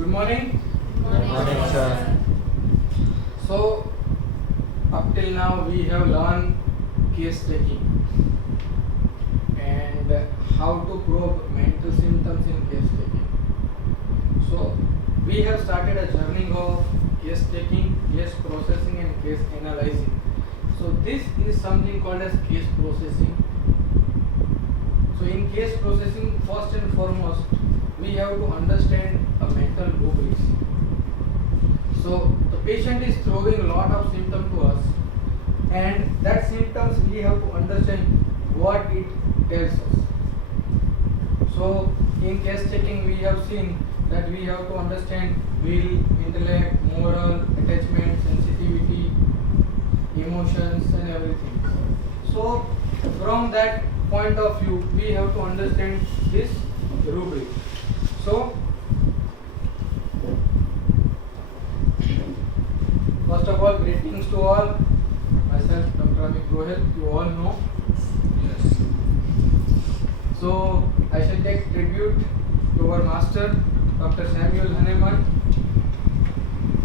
Good morning. Good morning, sir. So, up till now we have learned case taking and how to probe mental symptoms in case taking. So, we have started a journey of case taking, case processing and case analyzing. So, this is something called as case processing. So, in case processing, first and foremost, we have to understand a mental rubrics. So, the patient is throwing a lot of symptoms to us, and that symptoms we have to understand what it tells us. So, in case taking, we have seen that we have to understand will, intellect, moral, attachment, sensitivity, emotions, and everything. So, from that point of view, we have to understand this rubric. So, first of all, greetings to all. Myself, Dr. Amit Gohel, you all know. Yes. So, I shall take tribute to our master, Dr. Samuel Hahnemann,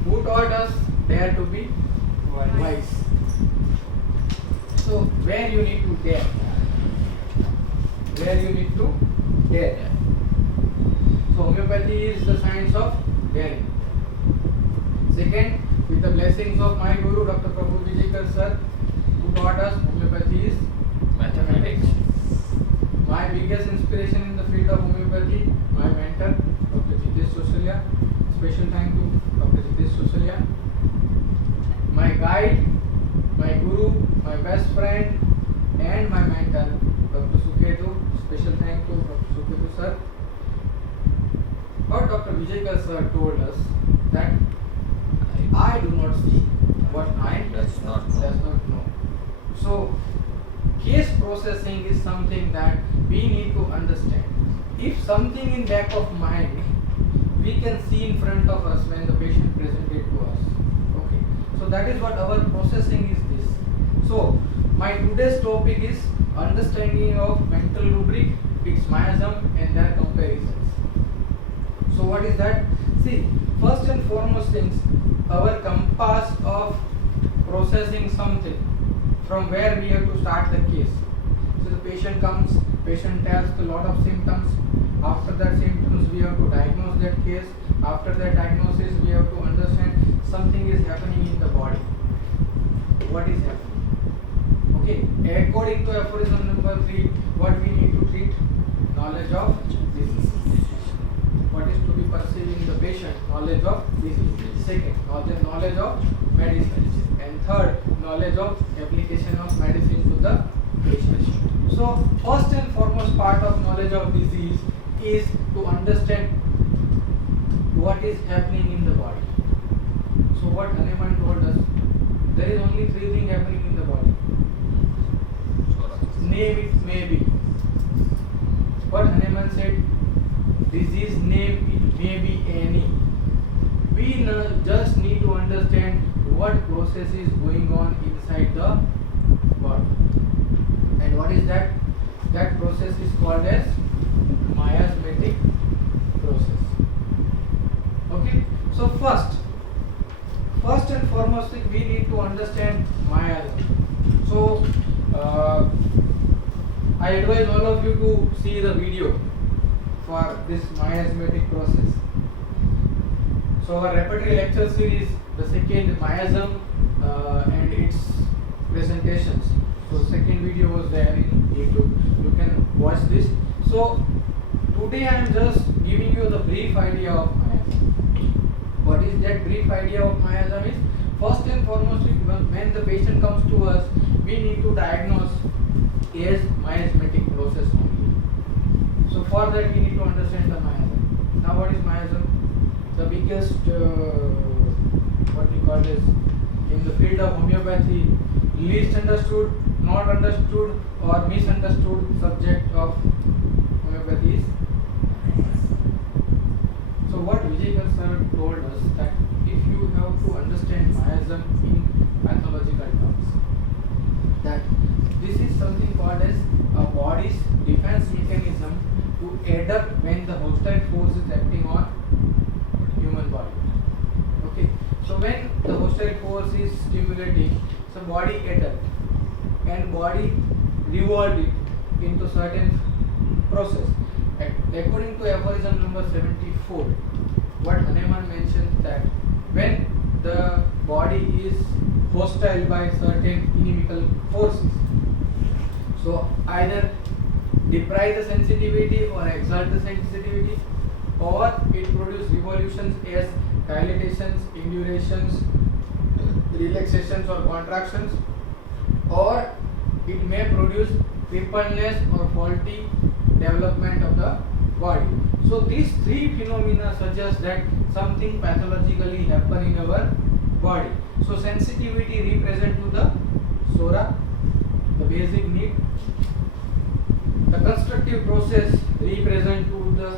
who taught us dare to be wise. So, where you need to dare. Where you need to dare. So, homeopathy is the science of daring. Second, with the blessings of my guru, Dr. Prabhu Vijayakar sir, who taught us homeopathy is Mathematics. my biggest inspiration in the field of homeopathy, my mentor, Dr. Jitesh Sosalia. Special thank to Dr. Jitesh Sosalia. My guide, my guru, my best friend, and my mentor, Dr. Suketu. Special thank to Dr. Suketu sir. But Dr. Vijayakar sir told us that I do not see what mind Does not know. So, case processing is something that we need to understand. If something in back of mind, we can see in front of us when the patient presented to us. Okay. So that is what our processing is this. So, my today's topic is understanding of mental rubric, its miasm and their comparisons. So what is that? See, first and foremost things, our compass of processing something, from where we have to start the case. So the patient comes, patient tells a lot of symptoms. After that symptoms, we have to diagnose that case. After that diagnosis, we have to understand something is happening in the body. What is happening? Okay, according to aphorism number 3, what we need to treat? Knowledge of disease. What is to be perceived in the patient? Knowledge of disease. Second, knowledge of medicine. And third, knowledge of application of medicine to the patient. So, first and foremost part of knowledge of disease is to understand what is happening in the body. So, what Hahnemann told us, there is only 3 things happening in the body. Name it maybe. What Hahnemann said, disease name it may be any. We just need to understand what process is going on inside the body. And what is that? That process is called as miasmatic process. Okay? So first and foremost thing, we need to understand miasm. So I advise all of you to see the video for this miasmatic process. So our repertory lecture series, the second miasm and its presentations. So second video was there in YouTube. You can watch this. So today I am just giving you the brief idea of miasm. What is that brief idea of miasm is? First and foremost, when the patient comes to us, we need to diagnose as miasmatic process only. So for that we need to understand the miasm. Now what is miasm? The biggest what we call is in the field of homeopathy, least understood, not understood or misunderstood subject of homeopathy is. So what Vijayakar sir told us that if you have to understand miasm in pathological terms, that this is something called as a body's defense mechanism to adapt when the hostile force is acting on human hostile force is stimulating, so body adapt and body revolve it into certain process. According to aphorism number 74, what Hahnemann mentions that when the body is hostile by certain inimical forces, so either deprive the sensitivity or exalt the sensitivity, or it produces revolutions as dilatations, indurations, relaxations or contractions, or it may produce crippleness or faulty development of the body. So these three phenomena suggest that something pathologically happen in our body. So sensitivity represent to the sora, the basic need. The constructive process represent to the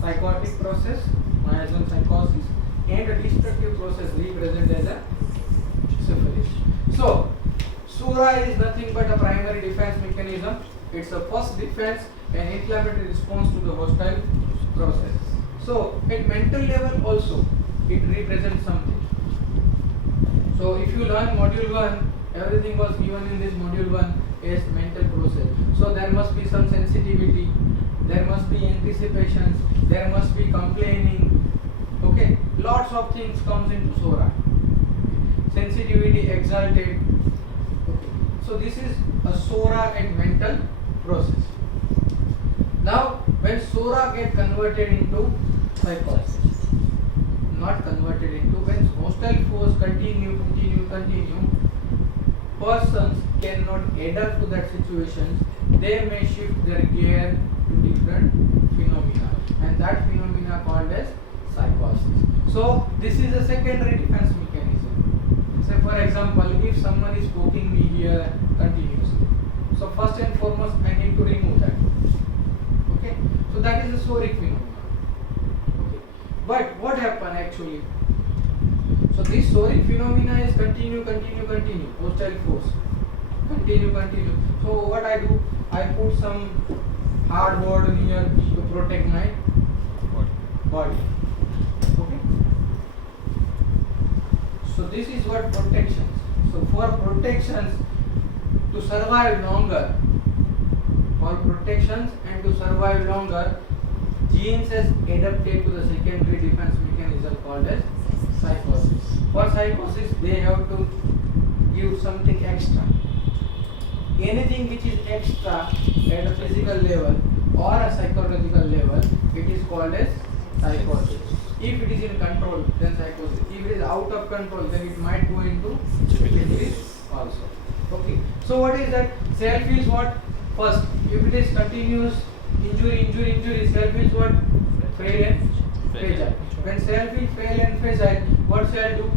psychotic process, miasm psychosis, and the destructive process represent as a syphilis. So sora is nothing but a primary defense mechanism. It's a first defense and inflammatory response to the hostile process. So at mental level also it represents something. So if you learn module 1, everything was given in this module 1 as mental process. So there must be some sensitivity, there must be anticipations, there must be complaining. Okay, lots of things comes into sora. Sensitivity exalted. Okay. So this is a sora and mental process. Now when sora get converted into psychosis, not converted into, when hostile force continue, persons cannot adapt to that situation, they may shift their gear to different phenomena, and that phenomena called as psychosis. So this is a secondary defense mechanism. Say for example, if someone is poking me here continuously, so first and foremost I need to remove that. Okay, so that is a soric phenomenon. Okay, but what happened actually? So this soric phenomena is continue, hostile force, continue. So what I do, I put some hardboard near to protect my body. Okay. So this is what protections. So for protections to survive longer, genes has adapted to the secondary defense mechanism called as psychosis. For psychosis, they have to give something extra. Anything which is extra at a physical level or a psychological level, it is called as psychosis. If it is in control, then psychosis. If it is out of control, then it might go into syphilis also. Okay. So what is that? Cell feels what? First, if it is continuous injury, cell feels what? Frail and fragile. When cell feels frail and fragile, what cell do?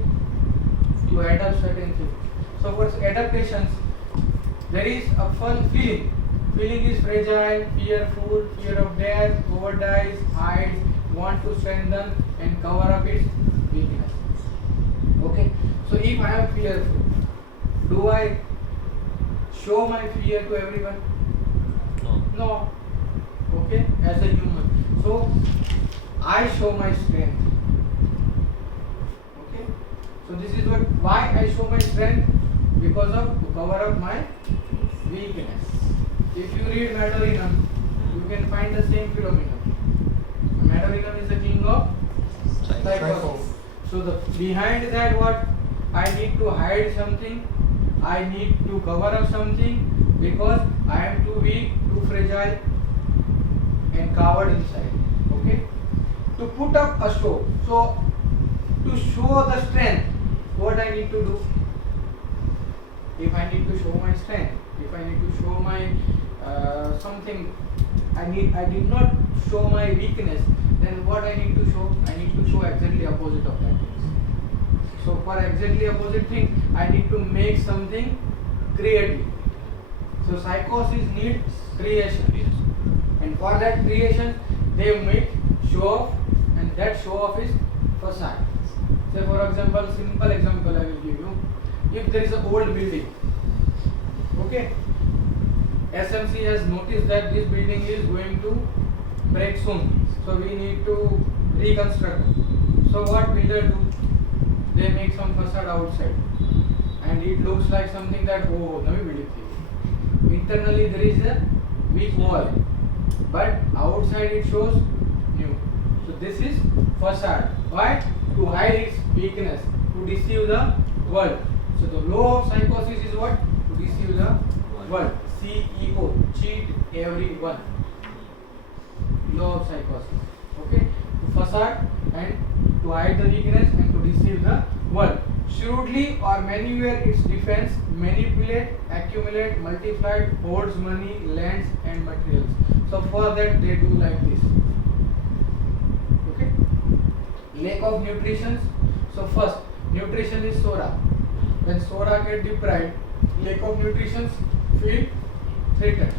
To adapt certain things. So what's adaptations? There is a fun feeling. Feeling is fragile, fearful, fear of death, overdies, hides, want to strengthen and cover up its weakness. Okay. So if I am fearful, do I show my fear to everyone? No. Okay, as a human. So I show my strength. Okay. So this is what, why I show my strength? Because of, to cover up my weakness. If you read MATERIA, you can find the same phenomenon. MATERIA is the king of psychosis. So the behind that what? I need to hide something. I need to cover up something because I am too weak, too fragile and covered inside. Okay. To put up a show. So to show the strength, what I need to do? If I need to show my strength, if I need to show my something, I did not show my weakness, then what I need to show? I need to show exactly opposite of that thing. So for exactly opposite thing, I need to make something creative. So psychosis needs creation. And for that creation, they make show off, and that show off is facade. Say for example, simple example I will give you. If there is a old building, okay, SMC has noticed that this building is going to break soon, so we need to reconstruct. So what builder do? they make some facade outside, and it looks like something that oh navi building thi. Internally there is a weak wall, but outside it shows new. So this is facade. Why? To hide its weakness, to deceive the world. So the law of psychosis is what? To deceive the world. CEO, cheat everyone. Law of psychosis. Okay? To facade and to hide the weakness and to deceive the world. Shrewdly or maneuver its defense, manipulate, accumulate, multiply, hoards money, lands and materials. So for that they do like this. Okay? Lack of nutrition. So first, nutrition is sora. When sora get deprived, lack of nutrition feel threatened.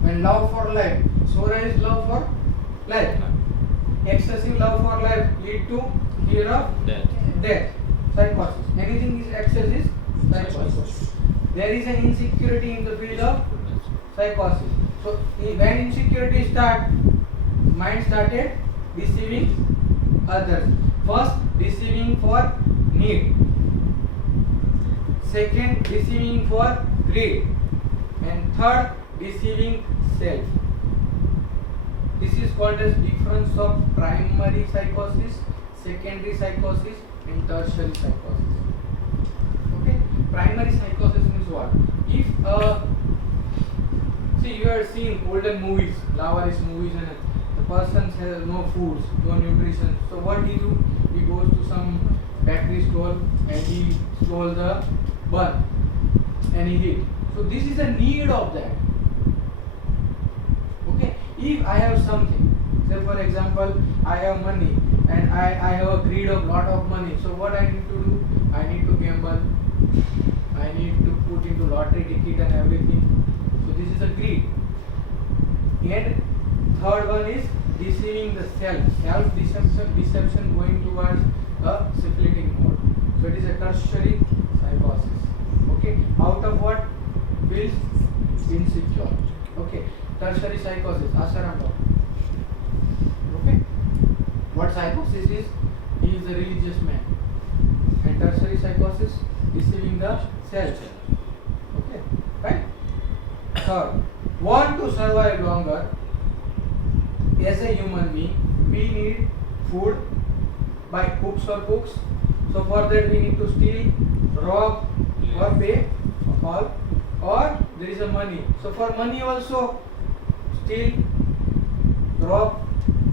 When love for life, sora is love for life. Excessive love for life lead to fear of death. Psychosis. Anything is excess is psychosis. There is an insecurity in the field of psychosis. So when insecurity start, mind started deceiving others. First, deceiving for need. Second, deceiving for greed. And third, deceiving self. This is called as difference of primary psychosis, secondary psychosis and tertiary psychosis. Okay? Primary psychosis means what? If see, you are seeing olden movies, Lawaris movies, and the person has no foods, no nutrition. So what he do? He goes to some factory store and he stole the bun and he eat. So this is a need of that. Okay? If I have something, say for example, I have money and I have a greed of lot of money. So what I need to do? I need to gamble. I need to put into lottery ticket and everything. So this is a greed. And third one is deceiving the self. Self-deception going towards a syphilitic mode. So it is a tertiary psychosis. Okay. Out of what? Feels insecure. Okay. Tertiary psychosis. Asaram. Okay. What psychosis is? He is a religious man. And tertiary psychosis, deceiving the self. Okay. Right? Third, want to survive longer. As a human being, we need food by hooks or crooks. So for that we need to steal, rob, or pay all, or there is a money. So for money also, steal, rob,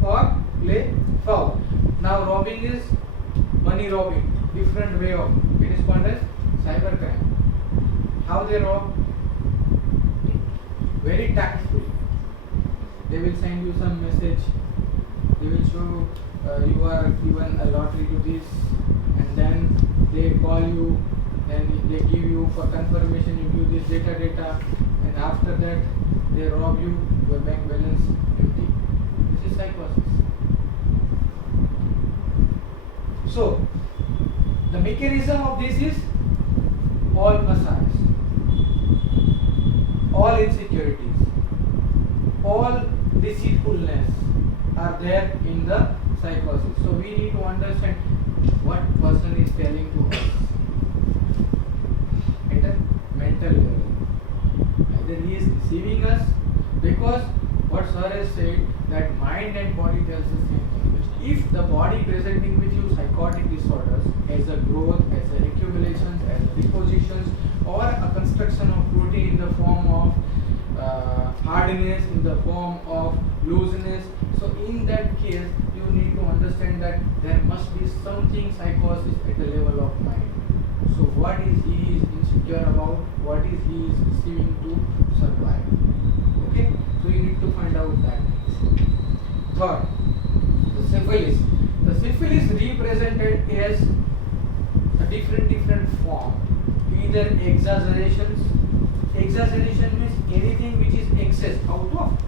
or play foul. Now robbing is money robbing, different way of. It is called as cyber crime. How they rob? Very tactfully. They will send you some message. They will show you you are given a lottery to this, and then they call you. Then they give you for confirmation. You give this data, and after that they rob you. Your bank balance empty. This is psychosis. So the mechanism of this is all facades, all insecurities, all deceitfulness are there in the psychosis. So we need to understand what person is telling to us at a mental level. Either he is deceiving us, because what sir has said that mind and body tells the same thing. If the body presenting with you psychotic disorders as a growth, as a accumulations, as a repositions, or a construction of protein in the form of hardness, in the form of looseness, so in that case you need to understand that there must be something psychosis at the level of mind. So what is he is insecure about, what is he is receiving to survive. Okay, so you need to find out that. Third, the syphilis. The syphilis represented as a different form, either exaggerations. Exaggeration means anything which is excess, out of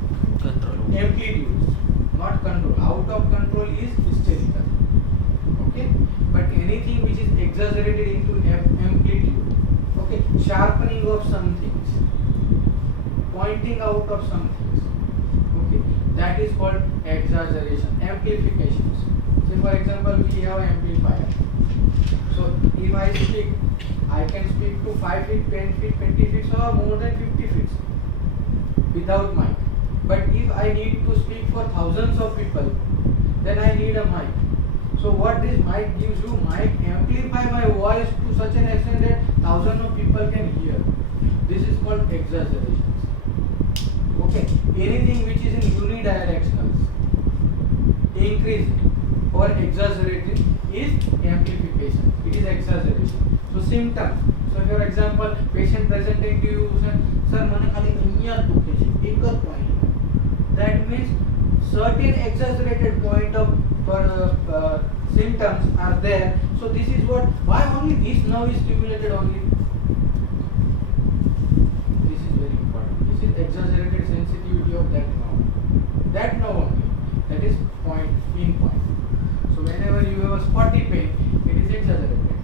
Control. amplitude, not control. Out of control is hysterical. Okay, but anything which is exaggerated into amplitude. Okay, sharpening of some things, pointing out of some things. Okay, that is called exaggeration. Amplifications. Say for example, we have an amplifier. So if I speak, I can speak to 5 feet, 10 feet, 20 feet or more than 50 feet without mic. But if I need to speak for thousands of people, then I need a mic. So what this mic gives you, mic amplify my voice to such an extent that thousands of people can hear. This is called exaggerations. Okay, anything which is in unidirectional, increasing or exaggerating is amplification. It is exaggeration. So symptoms. So for example, patient presenting to you, sir, મને ખાલી અહીંયા દુખે છે, એક જ point. That means certain exaggerated point of symptoms are there. So this is what, why only this nerve is stimulated only. This is very important. This is exaggerated sensitivity of that nerve. That nerve only. That is point, in point. So whenever you have a spotty pain, it is exaggerated.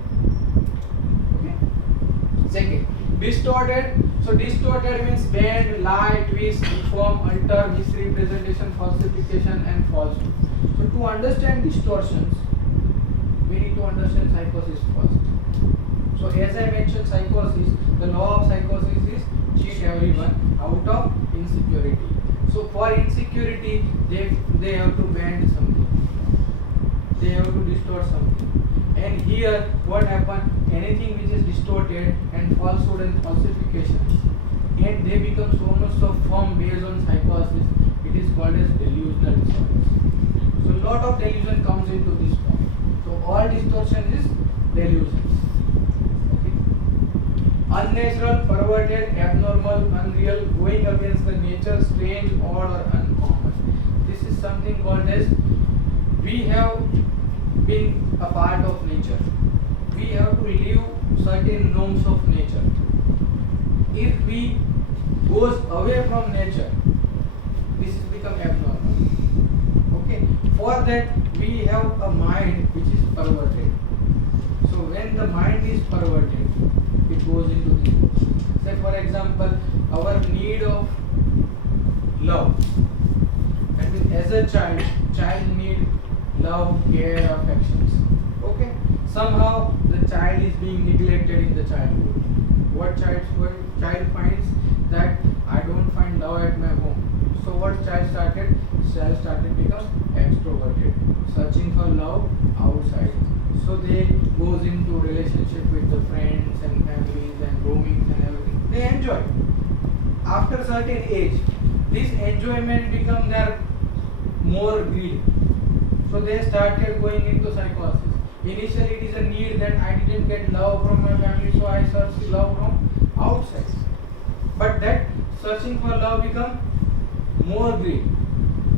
Okay. Second, distorted. So distorted means bend, lie, twist, deform, alter, misrepresentation, falsification, and falsehood. So to understand distortions, we need to understand psychosis first. So as I mentioned, psychosis, the law of psychosis is cheat everyone out of insecurity. So for insecurity, they have to bend something. They have to distort something. And here, what happened? Anything which is distorted and falsehood and falsifications, and they become so much so firm based on psychosis, it is called as delusional disorders. So lot of delusion comes into this point. So all distortion is delusions. Okay. Unnatural, perverted, abnormal, unreal, going against the nature, strange, odd or uncommon. This is something called as, we have been a part of nature. We have to live certain norms of nature. If we goes away from nature, this has become abnormal. Okay. For that we have a mind which is perverted. So when the mind is perverted, it goes into this. Say for example, our need of love. That means as a child need love, care, affections. Okay. Somehow the child is being neglected in the childhood. What child finds that I don't find love at my home. So what child started? Child started become extroverted, searching for love outside. So they goes into relationship with the friends and families and roamings and everything. They enjoy. After certain age, this enjoyment become their more greed. So they started going into psychosis. Initially it is a need that I didn't get love from my family, so I search love from outside. But that searching for love become more greed.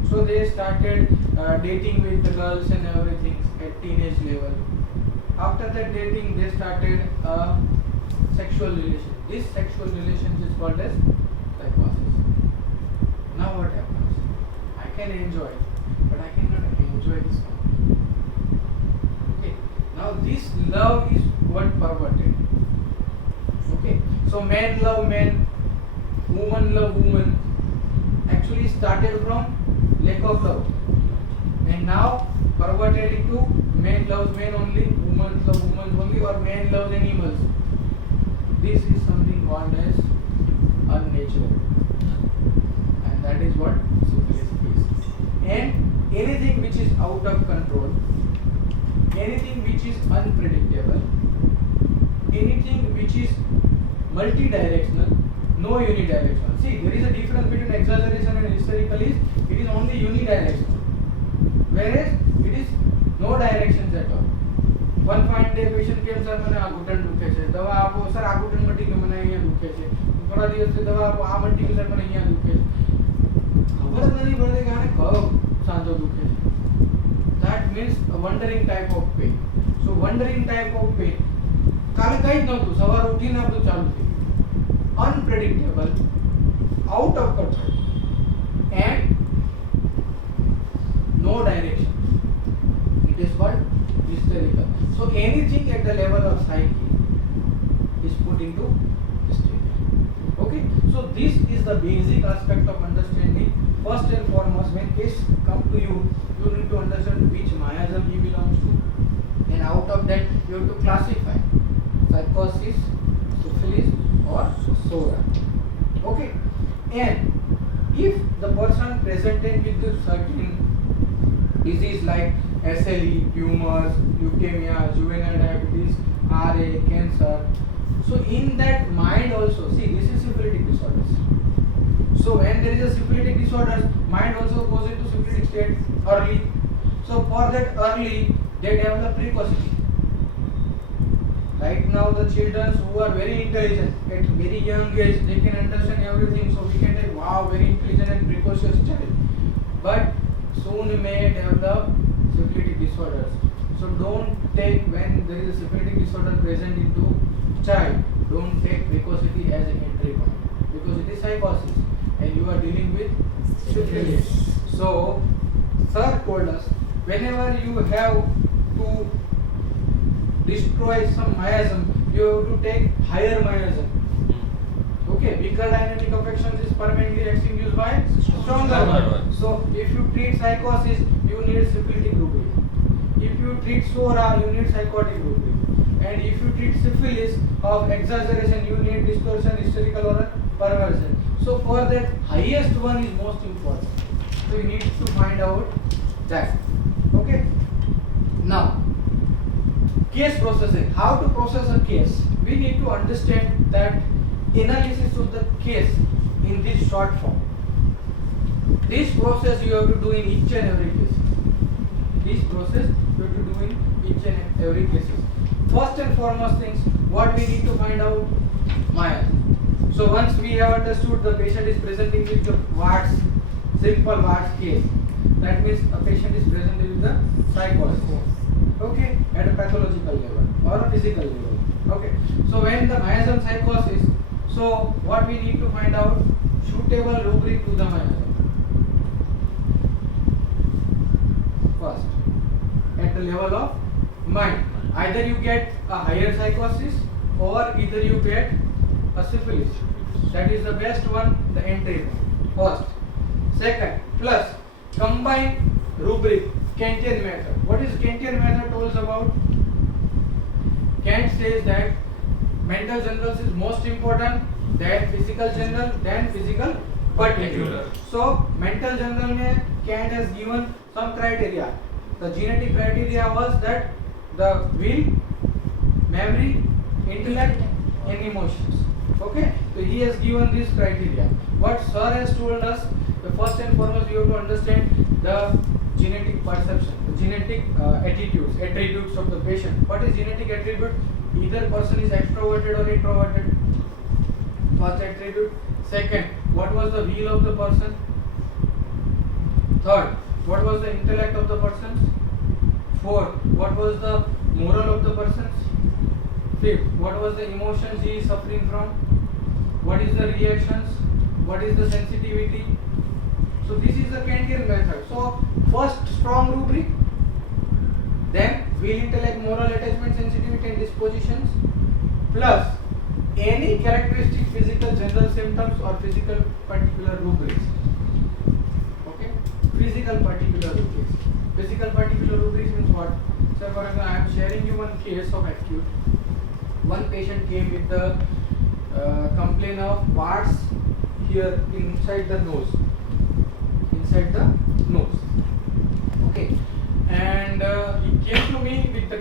So they started dating with the girls and everything at teenage level. After that dating, they started a sexual relation. This sexual relation is called as psychosis. Now what happens? I can enjoy, but I cannot enjoy this one. Okay. Now this love is what perverted. Okay. So men love men, woman love woman. Actually started from lack of love, and now perverted into men loves men only, women love women only, or men loves animals. This is something called as unnatural, and that is what syphilis is. And anything which is out of control, anything which is unpredictable, anything which is multi-directional, no unidirectional. See, there is a difference between exaggeration and hysterical is, it is only unidirectional, whereas it is no directions at all. One fine day patient came, sir, મને આ ઘૂંટણ દુખે છે, દવા આપો sir, આ ઘૂંટણ મટી ગયો, મને અહીંયા દુખે છે, થોડા દિવસથી દવા આપો, આ મટી ગયું સર, મને અહીંયા દુખે છે. ખબર જ નથી પડતી કે આને કયો સાંધો દુખે છે. That means a wandering type of pain. So wandering type of pain, કાલે કઈ જ નહોતું, સવારે ઉઠીને આપણું ચાલુ થયું. Unpredictable, out of control, and no direction. It is called hysterical. So anything at the level of psyche is put into hysteria. Okay. So this is the basic aspect of understanding. First and foremost, when case come to you, you need to understand which miasm he belongs to, and out of of that you have to classify psychosis, syphilis or SORA. Okay, and if the person presented with the certain disease like SLE, tumors, leukemia, juvenile diabetes, RA, cancer, so in that mind also, see, this is syphilitic disorders. So when there is a syphilitic disorder, mind also goes into syphilitic state early. So for that early, they develop precocity. Right now the children who are very intelligent at very young age, they can understand everything. So we can say, wow, very intelligent and precocious child. But soon may develop syphilitic disorders. So don't take, when there is a syphilitic disorder present into child, don't take precocity as an entry point, because it is psychosis and you are dealing with syphilis. So sir told us, whenever you have to destroy some miasm, you have to take higher miasm. Okay, weaker dynamic affections is permanently extinguished by stronger one. So if you treat psychosis, you need syphilitic rubric. If you treat SORA, you need psychotic rubric. And if you treat syphilis of exaggeration, you need distortion, hysterical or perversion. So for that, highest one is most important. So you need to find out that. Okay. Now, case processing. How to process a case? We need to understand that analysis of the case in this short form. This process you have to do in each and every case. This process you have to do in each and every case. First and foremost things, what we need to find out? Miasm. So once we have understood the patient is presenting with the warts, simple warts case, that means a patient is presenting with the psychosis. Okay, at a pathological level or a physical level. Okay, so when the miasm psychosis, so what we need to find out? Suitable rubric to the miasm. First, at the level of mind, either you get a higher psychosis or either you get a syphilis. That is the best one, the entry one. First. Second, plus combine rubric, Kantian method. What is Kantian method tells about? Kant says that mental generals is most important, then physical general, then physical particular. So mental general mein Kant has given some criteria. The genetic criteria was that the will, memory, intellect and emotions. Okay, so he has given this criteria. What sir has told us, the first and foremost you have to understand the genetic perception, the genetic attributes of the patient. What is genetic attribute? Either person is extroverted or introverted. First attribute. Second, what was the will of the person? Third, what was the intellect of the person? Fourth, what was the moral of the person? Fifth, what was the emotions he is suffering from? What is the reactions? What is the sensitivity? So this is the Kantian method. So first strong rubric, then will, intellect, moral, attachment, sensitivity and dispositions, plus any characteristic physical general symptoms or physical particular rubrics. Okay, physical particular rubrics. Physical particular rubrics means what? So for example, I am sharing you one case of acute. One patient came with the complaint of warts here inside the nose. Inside the nose. Okay, and he came to me